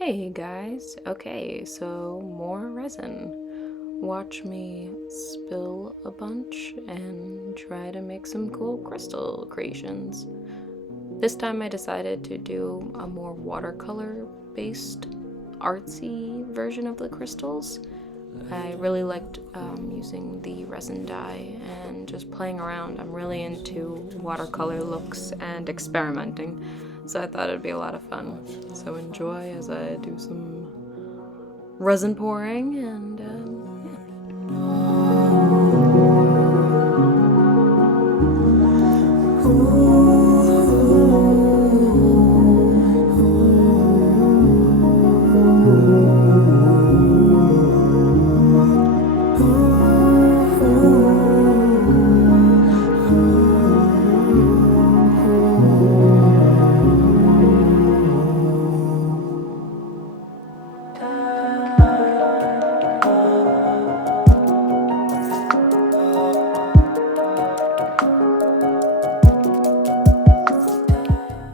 Hey guys, okay, so more resin. Watch me spill a bunch and try to make some cool crystal creations. This time I decided to do a more watercolor based artsy version of the crystals. I really liked using the resin dye and just playing around. I'm really into watercolor looks and experimenting, so I thought it'd be a lot of fun. So enjoy as I do some resin pouring and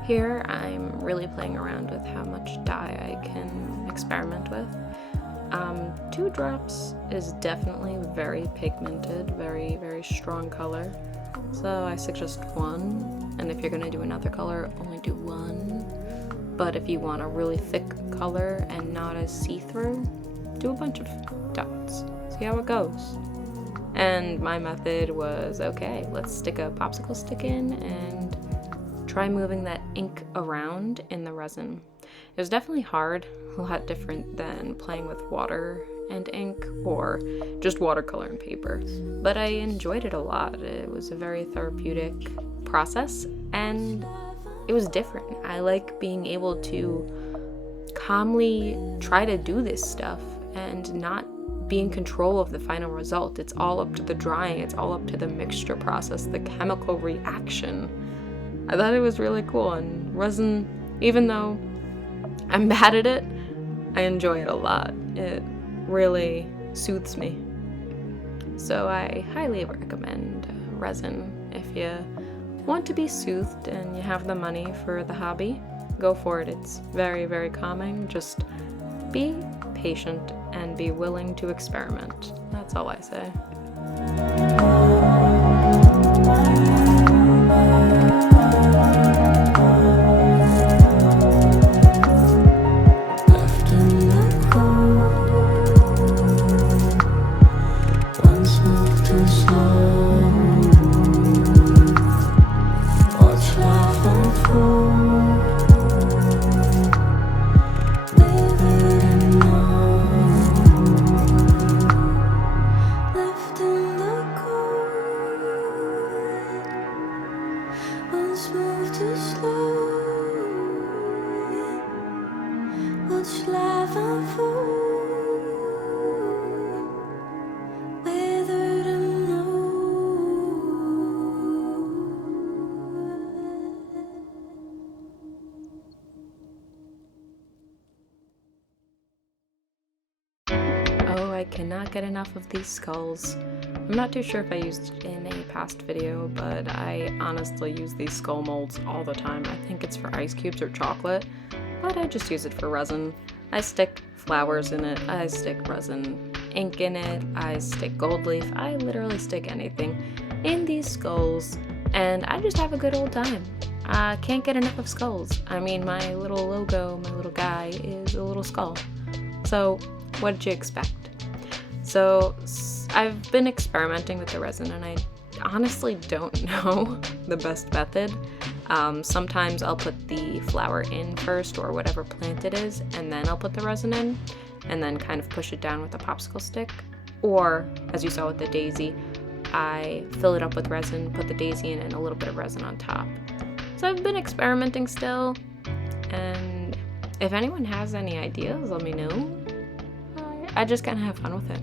Here I'm really playing around with how much dye I can experiment with. 2 drops is definitely very pigmented, very strong color. So I suggest 1, and if you're gonna do another color, only do 1. But if you want a really thick color and not as see-through, do a bunch of dots. See how it goes. And my method was, okay, let's stick a popsicle stick in and try moving that ink around in the resin. It was definitely hard, a lot different than playing with water and ink or just watercolor and paper, but I enjoyed it a lot. It was a very therapeutic process and it was different. I like being able to calmly try to do this stuff and not be in control of the final result. It's all up to the drying, it's all up to the mixture process, the chemical reaction. I thought it was really cool, and resin, even though I'm bad at it, I enjoy it a lot. It really soothes me. So I highly recommend resin. If you want to be soothed and you have the money for the hobby, go for it. It's very calming. Just be patient and be willing to experiment. That's all I say. I cannot get enough of these skulls. I'm not too sure if I used it in a past video, but I honestly use these skull molds all the time. I think it's for ice cubes or chocolate, but I just use it for resin. I stick flowers in it, I stick resin ink in it, I stick gold leaf, I literally stick anything in these skulls, and I just have a good old time. I can't get enough of skulls. I mean, my little logo, my little guy, is a little skull. So, what did you expect? So I've been experimenting with the resin and I honestly don't know the best method. Sometimes I'll put the flower in first or whatever plant it is, and then I'll put the resin in and then kind of push it down with a popsicle stick. Or, as you saw with the daisy, I fill it up with resin, put the daisy in, and a little bit of resin on top. So I've been experimenting still, and if anyone has any ideas, let me know. I just kind of have fun with it.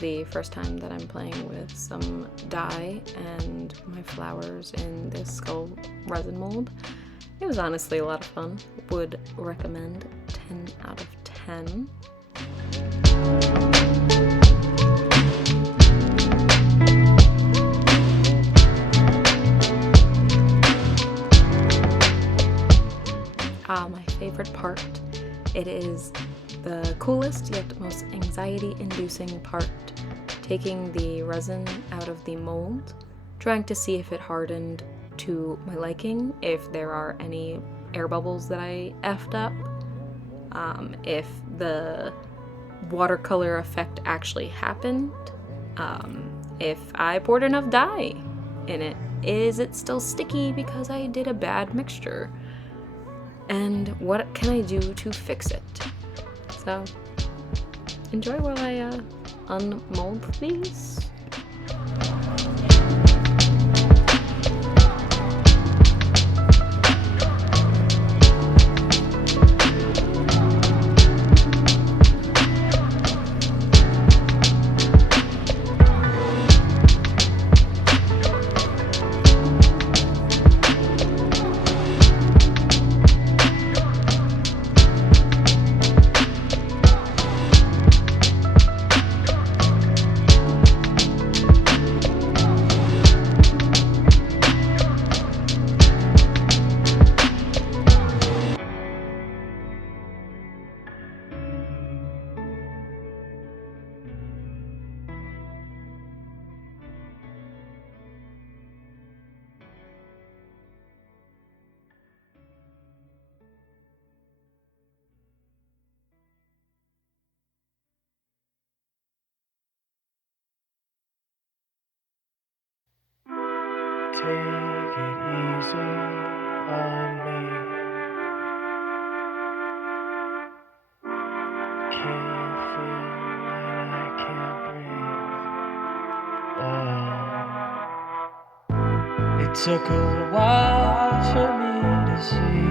the first time that I'm playing with some dye and my flowers in this skull resin mold. It was honestly a lot of fun. Would recommend 10 out of 10. My favorite part. It is the coolest yet most anxiety-inducing part. Taking the resin out of the mold, trying to see if it hardened to my liking, if there are any air bubbles that I effed up, if the watercolor effect actually happened, if I poured enough dye in it. Is it still sticky because I did a bad mixture? And what can I do to fix it? So, enjoy while I unmold these. Take it easy on me. Can't feel when I can't breathe. It took a while for me to see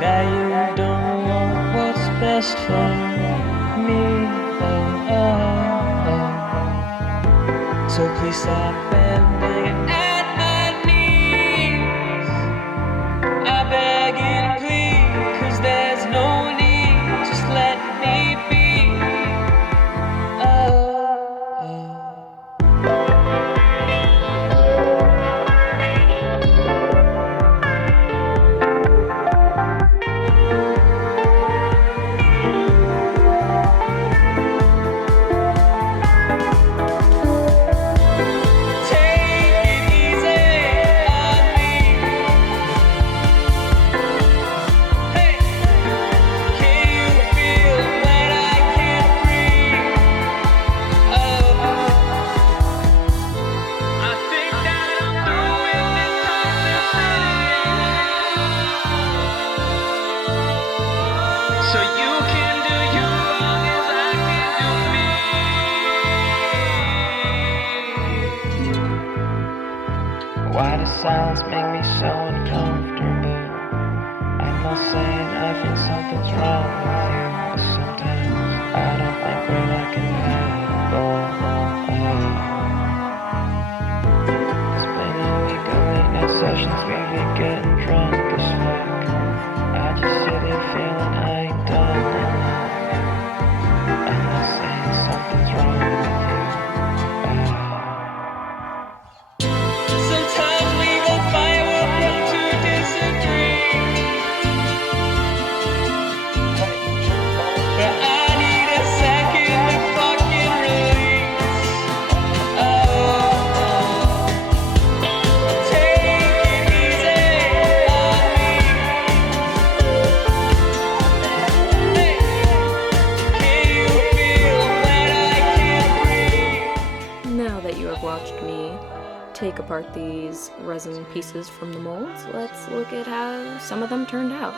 that you don't want what's best for me. So please stop bending at my knees. I beg and plead, 'cause there's no need. Just let me be. So you can do you long as I can do me. Why does silence make me so uncomfortable? I'm not saying I think something's wrong with you, but sometimes I don't think we're like compatible. It's been a week of late night sessions, we've been getting drunk as fuck. I just sit here feeling I ain't done enough. I'm not saying something's wrong with you. Sometimes we go fight, we'll come to disagree. But I need a second to fucking release. Take it easy on me. Can you feel when I can't breathe? Now that you have watched me take apart these resin pieces from the molds, let's look at how some of them turned out.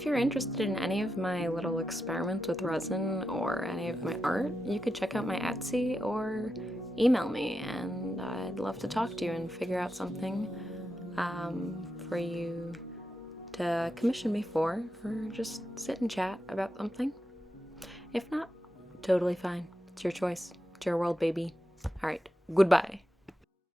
if you're interested in any of my little experiments with resin or any of my art, you could check out my Etsy or email me, and I'd love to talk to you and figure out something for you to commission me for, or just sit and chat about something. If not, totally fine. It's your choice. It's your world, baby. All right, goodbye.